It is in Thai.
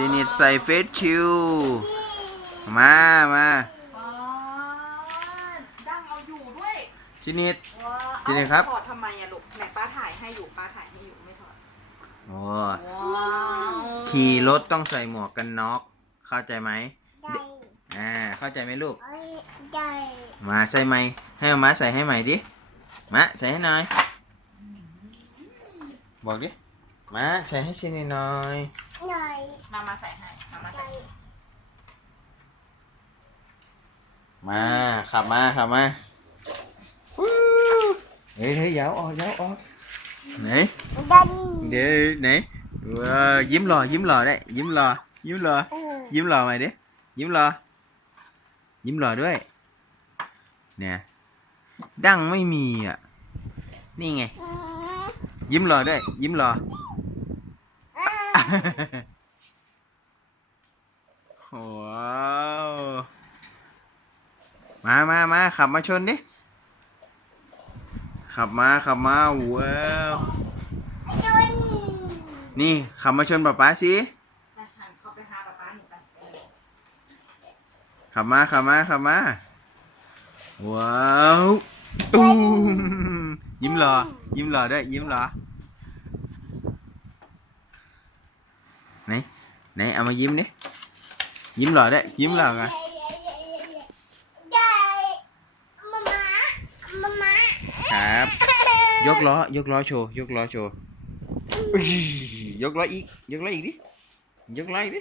ซีนิดใส่เฟสชิลมามาอ๋อดั้งเอาอยู่ด้วยซีนิดว้าทีนี้ครับ ถอดทำไมอะลูกไหนป้าถ่ายให้อยู่ป้าถ่ายให้อยู่ไม่ถอดโอ้ว้าวขี่รถต้องใส่หมวกกันน็อกเข้าใจไหมได้อ่าเข้าใจไหมลูก เอ้ยได้มาใส่ไหมให้เอามาใส่ให้ใหม่ดิมาใส่ให้หน่อยบอกดิมาใส่ให้ซีนิดหน่อยได้ มามาใส่ให้มามาใส่ได้มาขับมาขับมาฮู้เฮ้ยเฮ้ยยาวออกยาวออกไหน ดัน เดี๋ยวไหนว้ายิ้มหล่อยิ้มหล่อได้ ยิ้มหล่อยิ้มหล่อยิ้มหล่อไหมดิยิ้มหล่อยิ้มหล่อด้วย เนี่ย ดั้งไม่มีอะ นี่ไง ยิ้มหล่อด้วย ยิ้มหล่อ ว้าวมามามาขับมาชนดิ ขับมาขับมาว้าวนี่ขับมาชนป๊าป๊าสิขับมาขับมาขับมา ว้าวตูยิ้มหล่อยิ้มหล่อด้ยยิ้มหล่อไหนไหนเอามายิ้มดิ ยิ้มหล่อด้ยิ้มหล่อกันไงครับ ยกล้อ ยกล้อโชว์ ยกล้อโชว์ ยกล้ออีก ยกล้ออีกดิ ยกล้ออีกดิ